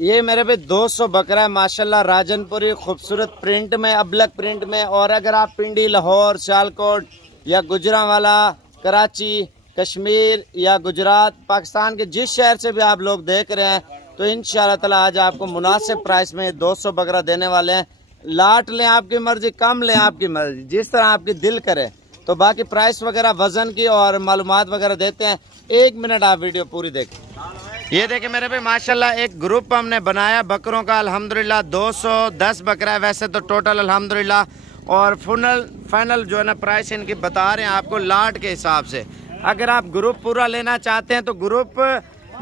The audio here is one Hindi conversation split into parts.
ये मेरे पे 200 बकरा है माशाल्लाह, राजनपुरी खूबसूरत प्रिंट में, अबलक प्रिंट में। और अगर आप पिंडी, लाहौर, सियालकोट या गुजरांवाला, कराची, कश्मीर या गुजरात, पाकिस्तान के जिस शहर से भी आप लोग देख रहे हैं तो इंशाल्लाह ताला आज आपको मुनासिब प्राइस में 200 बकरा देने वाले हैं। लाट लें आपकी मर्जी, कम लें आपकी मर्जी, जिस तरह आपकी दिल करे। तो बाकी प्राइस वगैरह, वजन की और मालूमात वगैरह देते हैं। 1 मिनट आप वीडियो पूरी देखें। ये देखें मेरे भाई माशाल्लाह, एक ग्रुप हमने बनाया बकरों का अल्हम्दुलिल्लाह। 210 बकरा है वैसे तो टोटल अल्हम्दुलिल्लाह। और फाइनल जो है ना प्राइस इनकी बता रहे हैं आपको लाट के हिसाब से। अगर आप ग्रुप पूरा लेना चाहते हैं तो ग्रुप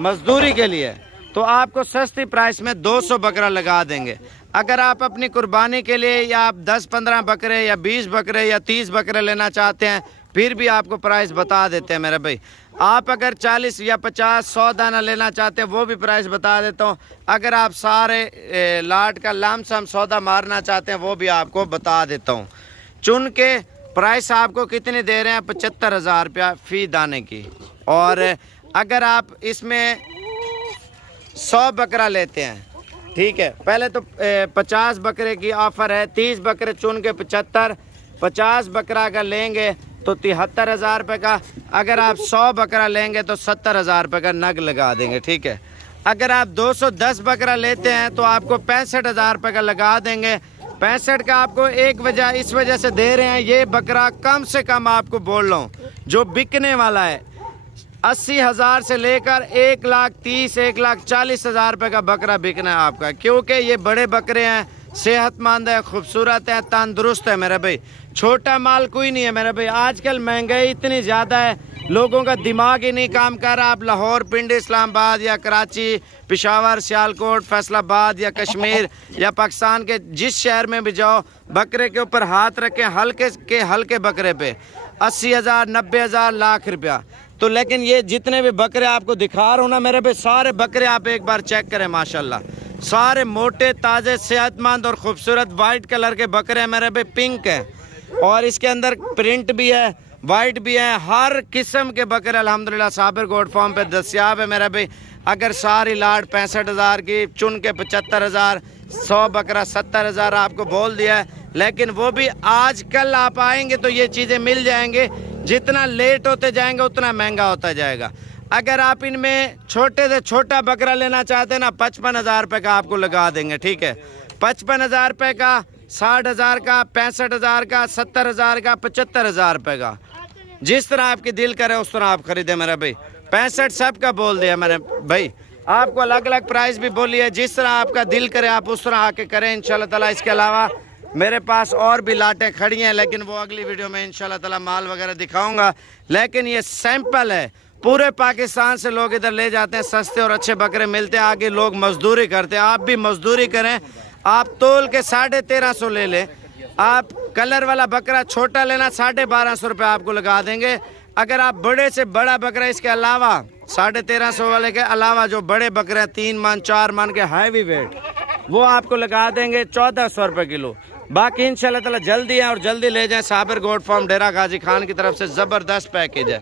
मजदूरी के लिए तो आपको सस्ती प्राइस में 200 बकरा लगा देंगे। अगर आप अपनी कुर्बानी के लिए या आप 10-15 बकरे या 20 बकरे या 30 बकरे लेना चाहते हैं फिर भी आपको प्राइस बता देते हैं मेरे भाई। आप अगर 40 या 50-100 दाना लेना चाहते हैं वो भी प्राइस बता देता हूँ। अगर आप सारे लाट का लमसम सौदा मारना चाहते हैं वो भी आपको बता देता हूँ। चुन के प्राइस आपको कितने दे रहे हैं? 75,000 रुपया फ़ी दाने की। और अगर आप इसमें 100 बकरा लेते हैं, ठीक है, पहले तो 50 बकरे की ऑफ़र है, 30 बकरे चुन के 75, 50 बकरा अगर लेंगे तो 73,000 रुपये का। अगर आप 100 बकरा लेंगे तो 70,000 रुपये का नग लगा देंगे, ठीक है। अगर आप 210 बकरा लेते हैं तो आपको 65,000 रुपये का लगा देंगे। 65 का आपको एक वजह इस वजह से दे रहे हैं, ये बकरा कम से कम आपको बोल रहा हूँ जो बिकने वाला है 80,000 से लेकर 1,30,000 1,40,000 रुपये का बकरा बिकना है आपका। क्योंकि ये बड़े बकरे हैं, सेहतमंद है, खूबसूरत है, तंदुरुस्त है मेरे भाई। छोटा माल कोई नहीं है मेरे भाई। आजकल महंगाई इतनी ज़्यादा है, लोगों का दिमाग ही नहीं काम कर रहा। आप लाहौर, पिंडी, इस्लामाबाद या कराची, पेशावर, सियालकोट, फैसलाबाद या कश्मीर या पाकिस्तान के जिस शहर में भी जाओ, बकरे के ऊपर हाथ रखें, हल्के बकरे पे 80,000 90,000 लाख रुपया। तो लेकिन ये जितने भी बकरे आपको दिखा रहा हूँ ना मेरे पे, सारे बकरे आप एक बार चेक करें माशाल्लाह, सारे मोटे, ताज़े, सेहतमंद और खूबसूरत वाइट कलर के बकरे हैं मेरे पे। पिंक है और इसके अंदर प्रिंट भी है, वाइट भी है, हर किस्म के बकरे अल्हम्दुलिल्लाह साबिर गोट फार्म पे दस्याब है मेरा भाई। अगर सारी लाट 65,000 की, चुन के 75,000, 100 बकरा 70,000 आपको बोल दिया है। लेकिन वो भी आजकल आप आएंगे तो ये चीज़ें मिल जाएंगे। जितना लेट होते जाएंगे उतना महंगा होता जाएगा। अगर आप इनमें छोटे से छोटा बकरा लेना चाहते हैं ना, 55,000 रुपये का आपको लगा देंगे, ठीक है। 55,000 रुपये का, 60,000 का, 65,000 का, 70,000 का, 75,000 रुपये का, जिस तरह आपकी दिल करे उस तरह आप खरीदे मेरे भाई। 65 सब का बोल दिया मेरे भाई, आपको अलग अलग प्राइस भी बोली है, जिस तरह आपका दिल करे आप उस तरह आके करें इंशाल्लाह ताला। इसके अलावा मेरे पास और भी लाटें खड़ी हैं लेकिन वो अगली वीडियो में इंशाल्लाह ताला माल वगैरह दिखाऊंगा। लेकिन ये सैंपल है, पूरे पाकिस्तान से लोग इधर ले जाते हैं, सस्ते और अच्छे बकरे मिलते हैं। आगे लोग मजदूरी करते हैं, आप भी मजदूरी करें। आप तोल के 1350 ले लें। आप कलर वाला बकरा छोटा लेना, 1250 रुपये आपको लगा देंगे। अगर आप बड़े से बड़ा बकरा इसके अलावा 1350 वाले के अलावा जो बड़े बकरे 3 मन 4 मन के हैवी वेट, वो आपको लगा देंगे 1400 रुपये किलो। बाकी इंशाल्लाह ताला जल्दी है और जल्दी ले जाएं। साबिर गोट फार्म, डेरा गाजी खान की तरफ से ज़बरदस्त पैकेज है।